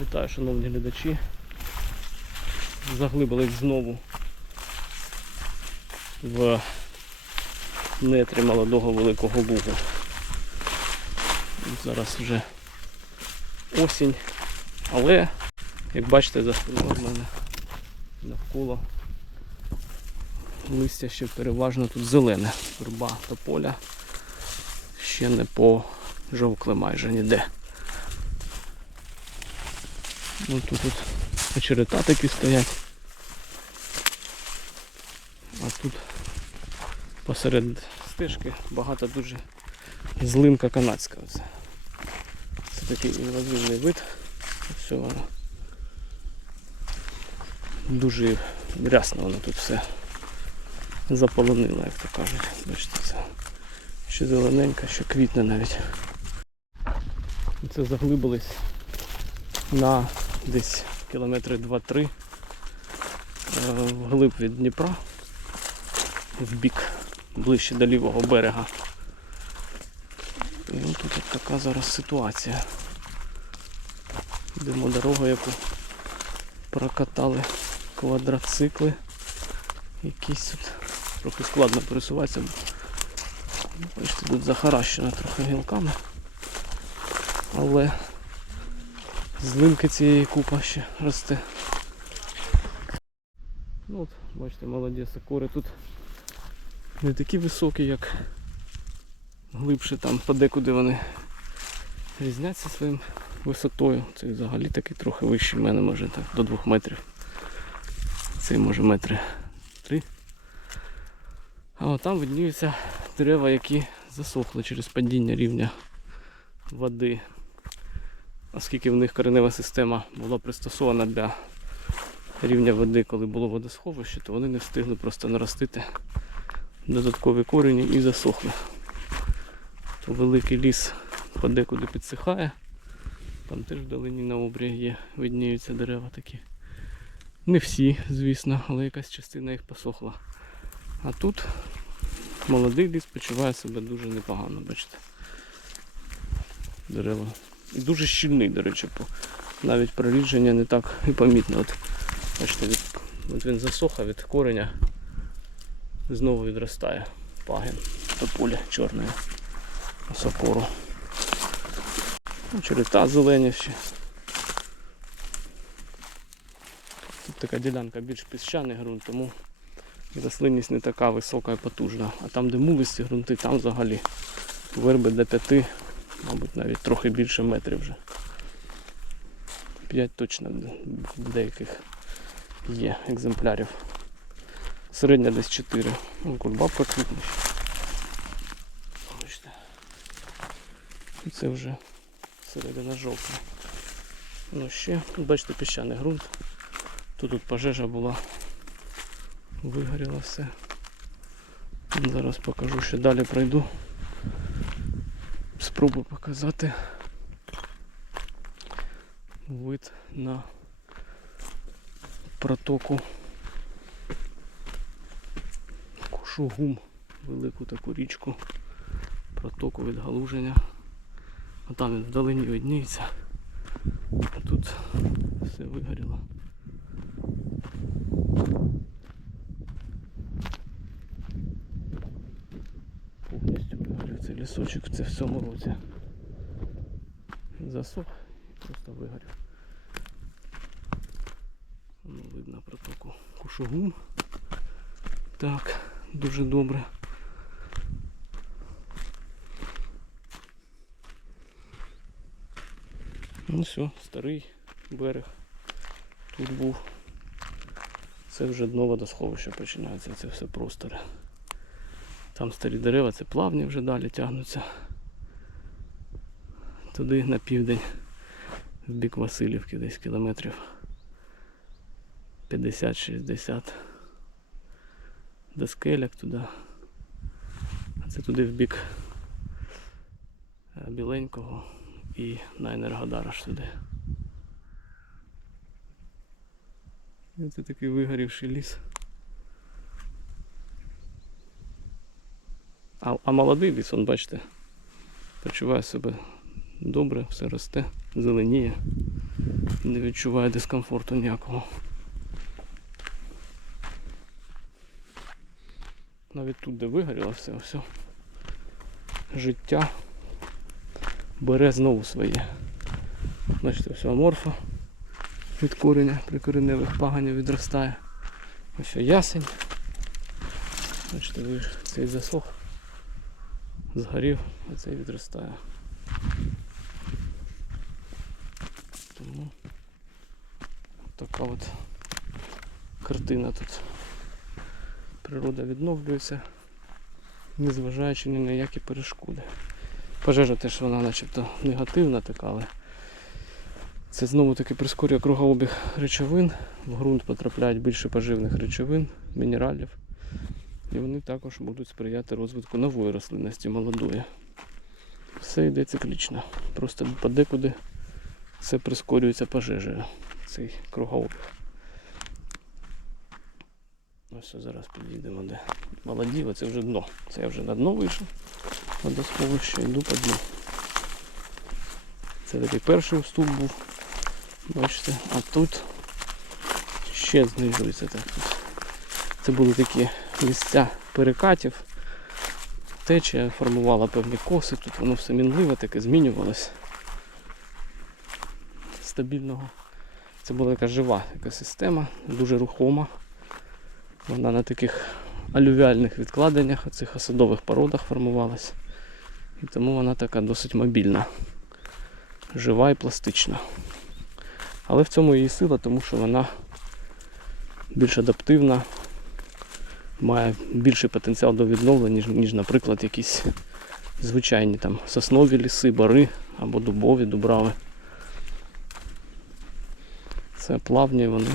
Вітаю, шановні глядачі. Заглибились знову в нетрі молодого великого лугу. Зараз вже осінь, але, як бачите, за спиною в мене навколо листя ще переважно тут зелене. Верба та поля ще не пожовкли майже ніде. Ну тут от очерета такі стоять. А тут посеред стежки багато дуже злинка канадська. Оце. Це такий інвазивний вид. Все воно. Дуже рясно воно тут все заполонило, як то кажуть. Бачите, це ще зелененька, ще квітне навіть. Це заглибились на десь кілометри 2-3 е, вглиб від Дніпра в бік ближче до лівого берега. І от тут от така зараз ситуація. Йдемо дорогу, яку прокатали квадроцикли. Якісь тут трохи складно пересуватися. Бачите, тут захаращено трохи гілками. Але злинки цієї купа ще росте. Ну от, бачите, молоді сакури тут не такі високі, як глибше там подекуди вони різняться своїм висотою. Цей взагалі такий трохи вищий в мене, може так, до двох метрів. Цей може метри три. А от там видніються дерева, які засохли через падіння рівня води оскільки в них коренева система була пристосована для рівня води, коли було водосховище, то вони не встигли просто наростити додаткові корені і засохли. То великий ліс подекуди підсихає. Там теж вдалині на обрії є, видніються дерева такі. Не всі, звісно, але якась частина їх посохла. А тут молодий ліс почуває себе дуже непогано, бачите. Дерева і дуже щільний, до речі, навіть прорідження не так і помітно. От, бачите, від, от він засох, від кореня знову відростає пагін до поля чорної сокору. Ну, Черета зелені ще. Тут така ділянка більш піщаний ґрунт, тому рослинність не така висока і потужна. А там, де мулисті ґрунти, там взагалі верби до 5 мабуть, навіть трохи більше метрів вже. 5 точно деяких є екземплярів. Середня десь 4. Ну, Кульбабка квітне. Це вже середина жовтня. Ну ще, бачите, піщаний ґрунт. Тут тут пожежа була. Вигоріло все. Зараз покажу, що далі пройду спробую показати вид на протоку Кушугум, велику таку річку, протоку від галуження. А там він вдалині видніється. А тут все вигоріло. повністю вигорів цей лісочок це в цьому році. Засох і просто вигорів. Ну, видно протоку кушугум. Так, дуже добре. Ну все, старий берег тут був. Це вже дно водосховища починається, це все простори. Там старі дерева, це плавні вже далі тягнуться. Туди на південь, в бік Васильівки, десь кілометрів 50-60 до скеляк туди. А це туди в бік е, Біленького і на Енергодар аж туди. Це такий вигорівший ліс. А, а молодий ліс, он, бачите, почуває себе добре, все росте, зеленіє. Не відчуває дискомфорту ніякого. Навіть тут, де вигоріло все, все. Життя бере знову своє. Бачите, все аморфа від кореня прикореневих паганів відростає. Ось ясень. Бачите, цей засох, згорів, а цей відростає. Тому така от картина тут. Природа відновлюється, незважаючи ні на які перешкоди. Пожежа теж вона начебто негативна така, але це знову таки прискорює кругообіг речовин. В ґрунт потрапляють більше поживних речовин, мінералів. І вони також будуть сприяти розвитку нової рослинності молодої. Все йде циклічно. Просто подекуди все прискорюється пожежею. Цей кругообіг. Ось зараз підійдемо де. Молоді, оце вже дно. Це я вже на дно вийшов. Водосховище, йду по дну. Це такий перший вступ був. Бачите, а тут ще знижується так. Це були такі місця перекатів. Течія формувала певні коси, тут воно все мінливе, таке змінювалося. Стабільного. Це була така жива екосистема, дуже рухома. Вона на таких алювіальних відкладеннях, цих осадових породах формувалась. І тому вона така досить мобільна, жива і пластична. Але в цьому її сила, тому що вона більш адаптивна, має більший потенціал до відновлення, ніж, ніж наприклад, якісь звичайні там соснові ліси, бари або дубові, дубрави. Це плавні вони.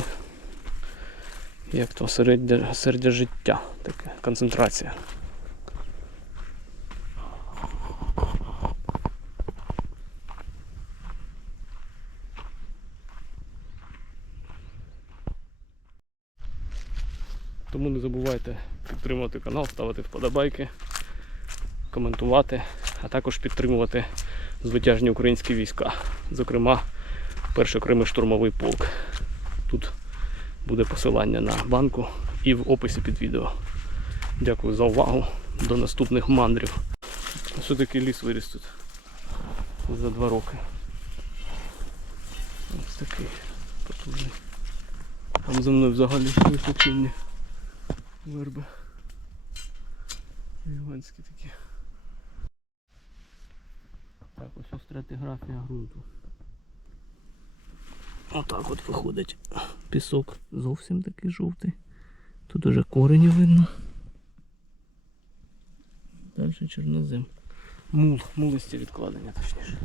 Як то середня, середня життя, таке, концентрація. Тому не забувайте підтримувати канал, ставити вподобайки, коментувати, а також підтримувати звитяжні українські війська, зокрема перший окремий штурмовий полк. Тут буде посилання на банку і в описі під відео. Дякую за увагу. До наступних мандрів. Ось такий ліс виріс тут за два роки. Ось такий потужний. Там за мною взагалі височинні верби. Гігантські такі. Так, ось стратиграфія ґрунту. Отак от виходить. Пісок зовсім такий жовтий. Тут уже корені видно. Далі чорнозем. Мул, мулисті відкладення точніше.